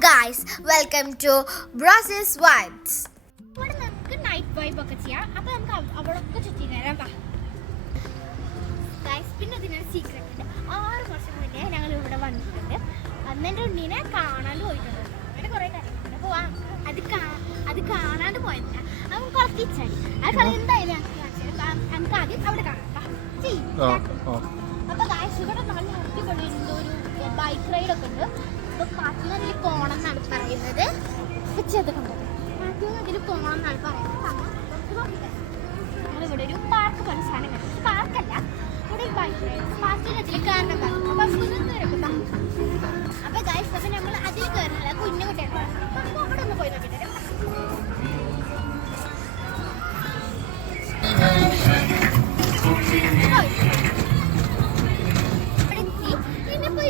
guys, welcome to Brazos Vibes. ഇവിടെ നമുക്ക് night vibe ഒക്കെ ചെയ്യാം. അപ്പോൾ നമുക്ക് അവിടെയൊക്കെ ചുറ്റി തരാം. ഗൈസ്, പിന്നെ ഇതിനൊരു സീക്രട്ട് ഉണ്ട്. 6 വർഷം മുന്നേ ഞങ്ങൾ ഇവിടെ വന്നിട്ടുണ്ട്. അന്ന് എൻ്റെ ഉണ്ണീനെ കാണാണ്ട് പോയിട്ടുണ്ട്. അങ്ങനെ കുറേ കാര്യങ്ങളുണ്ട്. അപ്പോൾ അത് കാണാണ്ട് പോയതില്ല. നമുക്ക് കുറച്ച് ഇച്ചായി ആ കളി എന്തായാലും നമുക്ക് ആദ്യം അവിടെ കാണാം. അപ്പോൾ ഗൈസ്, ഇവിടെ നല്ല അടിപൊളി ഒരു ബൈക്ക് റൈഡൊക്കെ ഉണ്ട്. അപ്പോൾ പാട്ടിനതിൽ പോകണം എന്നാണ് പറയുന്നത്. ചെയ്തിട്ടുണ്ട് അതിൽ പോകണം എന്നാണ് പറയുന്നത്. ഞങ്ങളിവിടെ ഒരു പാർക്ക് പോലെ സാധനം കണ്ടു. പാർക്കല്ല, ഇവിടെ ഒരു ബൈക്ക് റൈഡ് പാർക്കിൽ കാരണം അപ്പം അപ്പോൾ ഗൈസ്, അപ്പം നമ്മൾ അതിൽ കയറുന്നില്ല. കുഞ്ഞു കുട്ടികളാണ്. അപ്പോൾ അവിടെ ഒന്ന് പോയി നോക്കിയിട്ട്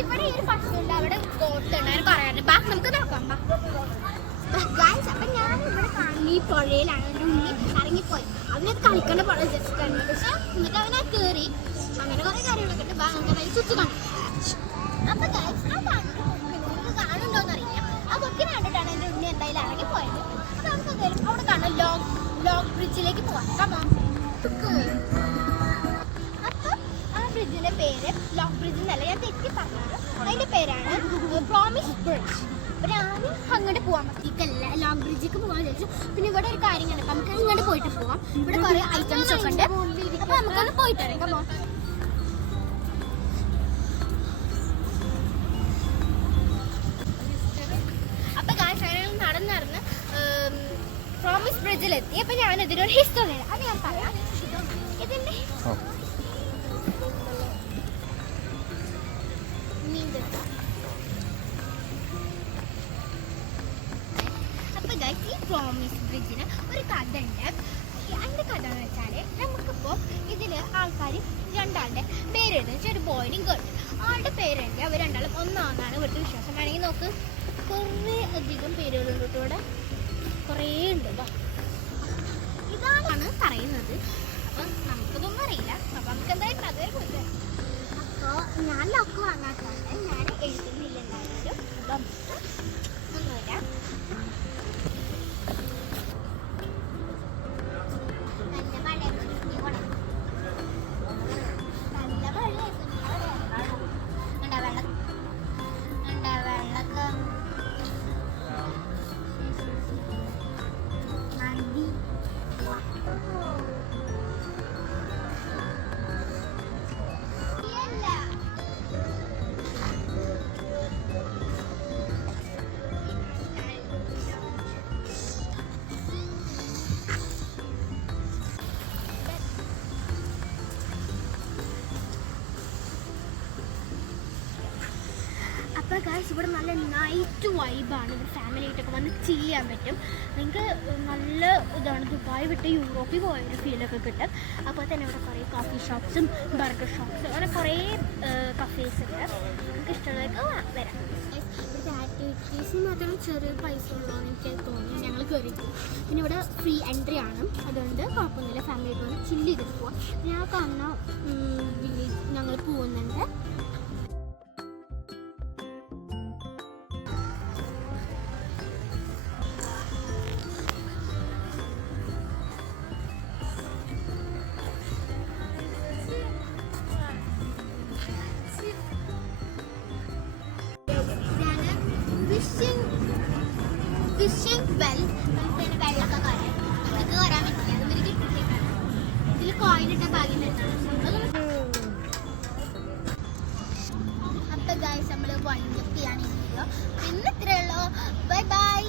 ഇവിടെ ഒരു പശുണ്ട്, അവിടെ ബോട്ടുണ്ട്. അങ്ങനെ പറയാറുണ്ട്. ബാക്കി നമുക്ക് നോക്കാം. അപ്പം ഞാൻ ഇവിടെ കാണുന്ന ഈ പുഴയിലാണ് എൻ്റെ ഉണ്ണി ഇറങ്ങിപ്പോയി. അവനത് കളിക്കേണ്ട പുഴ ജസ്റ്റ് കണ്ടു. പക്ഷെ എന്നിട്ട് അവനെ കയറി അങ്ങനെ കുറേ കാര്യങ്ങളൊക്കെ ഉണ്ട്. അങ്ങനെ ചുറ്റി കണ്ടു. അപ്പം നിങ്ങൾക്ക് കാണുന്നുണ്ടോയെന്ന് അറിയില്ല. ആ കൊക്കിനെ കണ്ടിട്ടാണ് എൻ്റെ ഉണ്ണി എന്തായാലും ഇറങ്ങിപ്പോയത്. അപ്പം നമുക്ക് അവിടെ കാണാം ലോങ് ബ്രിഡ്ജിലേക്ക് പോകാം. അപ്പം ആ ബ്രിഡ്ജിൻ്റെ പേര് ലോങ് ബ്രിഡ്ജ് എന്നല്ല, ഞാൻ തെറ്റി പറഞ്ഞത്. അതിൻ്റെ പേരാണ് പ്രോമിസ് ബ്രിഡ്ജ്. അപ്പോൾ ഞാൻ അങ്ങോട്ട് പോകാൻ പറ്റിയിട്ടല്ല, ലോങ് ബ്രിഡ്ജിലേക്ക് പോകാൻ വിചാരിച്ചു. പിന്നെ ഇവിടെ ഒരു കാര്യം കണ്ടപ്പോൾ നമുക്ക് ഇങ്ങോട്ട് പോയിട്ട് പോവാം. ഇവിടെ കുറേ ഐറ്റംസ് ഒക്കെ ഉണ്ട്. അപ്പോൾ നമുക്കൊന്ന് പോയിട്ട് വരാം. അപ്പോൾ കാശ് നടന്ന് പ്രോമിസ് ബ്രിഡ്ജിലെത്തി. അപ്പോൾ ഞാനിതിനൊരു ഹിസ്റ്ററി അത് ഞാൻ പറയാം. ഇതിൻ്റെ ഈ പ്രോമിസ് ബ്രിഡ്ജിന് ഒരു കഥ ഉണ്ട്. അതിൻ്റെ കഥ എന്ന് വെച്ചാൽ നമുക്കിപ്പോൾ ഇതിൽ ആൾക്കാർ രണ്ടാളുടെ പേരെഴുതുന്ന വെച്ചാൽ ഒരു ബോയ്നും ഗേൾ. ആളുടെ പേരെഴുതി അവർ രണ്ടാളും ഒന്നാണെന്നാണ് ഇവിടുത്തെ വിശ്വാസം. വേണമെങ്കിൽ നോക്ക്, കുറേ അധികം പേരുകളുണ്ട് ഇവിടെ, കുറേ ഉണ്ട്. ഇതാണ് പറയുന്നത്. അപ്പം നമുക്കിതൊന്നും അറിയില്ല. അപ്പം നമുക്ക് എന്തായാലും അതേ പോയിട്ട് അപ്പോൾ ഞാൻ ലോക്ക് വാങ്ങാത്തതാണ്. ഞാൻ എഴുതുന്നില്ല എന്തായാലും. അപ്പം ഒന്നുമില്ല. അപ്പോൾ ഗൈസ്, ഇവിടെ നല്ല നൈറ്റ് വൈബാണ്. ഇവിടെ ഫാമിലി ആയിട്ടൊക്കെ വന്ന് ചില്ല് ചെയ്യാൻ പറ്റും. നിങ്ങൾക്ക് നല്ല ഇതാണ്. ദുബായ് വിട്ട് യൂറോപ്പിൽ പോയൊരു ഫീലൊക്കെ കിട്ടും. അപ്പോൾ തന്നെ ഇവിടെ കുറേ കോഫി ഷോപ്സും ബർഗർ ഷോപ്സും അങ്ങനെ കുറേ കഫേസ് ഉണ്ട്. നമുക്ക് ഇഷ്ടമുള്ളതൊക്കെ വരാം. ഇവിടുത്തെ ആക്ടിവിറ്റീസിന് മാത്രം ചെറിയ പൈസ ഉള്ളതെന്ന് എനിക്ക് തോന്നി. ഞങ്ങൾ കയറിയിട്ട് പിന്നെ ഇവിടെ ഫ്രീ എൻട്രി ആണ്. അതുകൊണ്ട് കുഴപ്പമൊന്നുമില്ല. ഫാമിലി ആയിട്ട് വന്ന് ചില്ല് ചെയ്തിട്ട് പോവാം. ഞാൻ കാണുന്ന വില്ലേജ് ഞങ്ങൾ പോകുന്നുണ്ട്. ഫിഷിംഗ് വെൽ, നമുക്ക് വെള്ളമൊക്കെ കയറാം. നമുക്ക് കയറാൻ പറ്റില്ല, അത് ഒരു കിട്ടിയിട്ടാണ്. ഇതിൽ കോയിനിട്ട ഭാഗ്യം തന്നെയാണ്. അപ്പം ഗൈസ്, നമ്മൾ വൈൻഡപ്പ് ചെയ്യാണ് ഈ വീഡിയോ. ഇന്ന് ഇത്രയേ ഉള്ളൂ. Bye bye.